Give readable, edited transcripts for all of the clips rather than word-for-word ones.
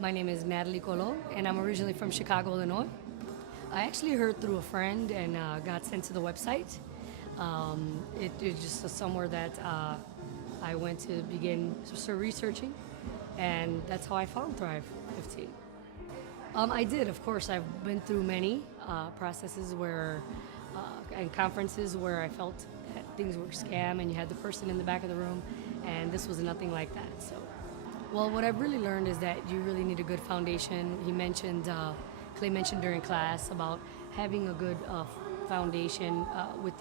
My name is Natalie Colo, and I'm originally from Chicago, Illinois. I actually heard through a friend and got sent to the website. It was just somewhere that I went to begin researching, and that's how I found Thrive15. I did, of course. I've been through many processes and conferences where I felt that things were a scam and you had the person in the back of the room, and this was nothing like that. So, well, what I've really learned is that you really need a good foundation. Clay mentioned during class about having a good foundation with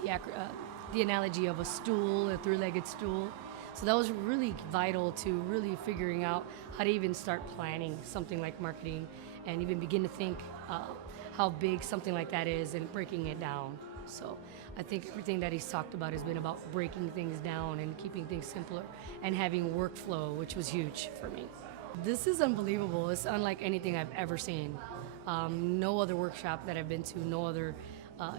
the analogy of a stool, a three-legged stool. So that was really vital to really figuring out how to even start planning something like marketing and even begin to think how big something like that is and breaking it down. So I think everything that he's talked about has been about breaking things down and keeping things simpler and having workflow, which was huge for me. This is unbelievable. It's unlike anything I've ever seen. No other workshop that I've been to, no other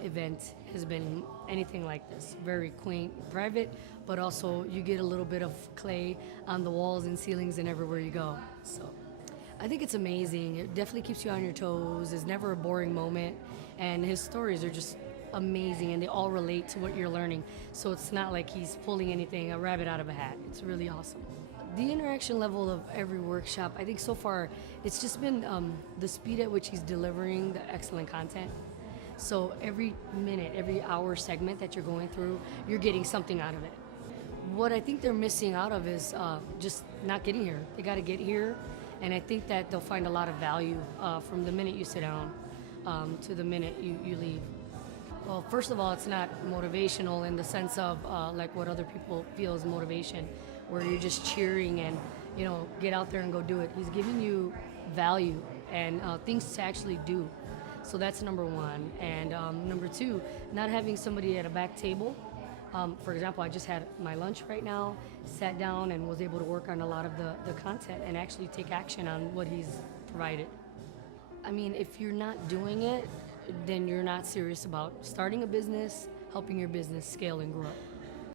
event has been anything like this. Very quaint, private, but also you get a little bit of clay on the walls and ceilings and everywhere you go. So I think it's amazing. It definitely keeps you on your toes. It's never a boring moment. And his stories are just amazing, and they all relate to what you're learning. So it's not like he's pulling a rabbit out of a hat. It's really awesome. The interaction level of every workshop, I think so far, it's just been the speed at which he's delivering the excellent content. So every minute, every hour segment that you're going through, you're getting something out of it. What I think they're missing out of is just not getting here. They got to get here, and I think that they'll find a lot of value from the minute you sit down to the minute you leave. Well, first of all, it's not motivational in the sense of like what other people feel is motivation, where you're just cheering and, get out there and go do it. He's giving you value and things to actually do. So that's number one. And number two, not having somebody at a back table. For example, I just had my lunch right now, sat down and was able to work on a lot of the content and actually take action on what he's provided. I mean, if you're not doing it, then you're not serious about starting a business, helping your business scale and grow.